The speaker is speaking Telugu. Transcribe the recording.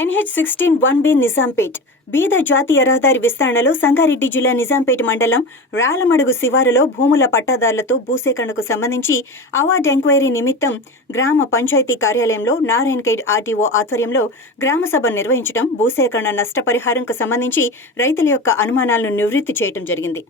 N H sixteen one B Nizampet. బీద జాతీయ రహదారి విస్తరణలో సంగారెడ్డి జిల్లా నిజాంపేట మండలం రాళ్ళమడుగు శివారులో భూముల పట్టాదారులతో భూసేకరణకు సంబంధించి అవార్డు ఎంక్వైరీ నిమిత్తం గ్రామ పంచాయతీ కార్యాలయంలో నారాయణ్ ఖేడ్ ఆర్టీఓ ఆధ్వర్యంలో గ్రామసభ నిర్వహించడం భూసేకరణ నష్టపరిహారంకు సంబంధించి రైతుల యొక్క అనుమానాలను నివృత్తి చేయడం జరిగింది.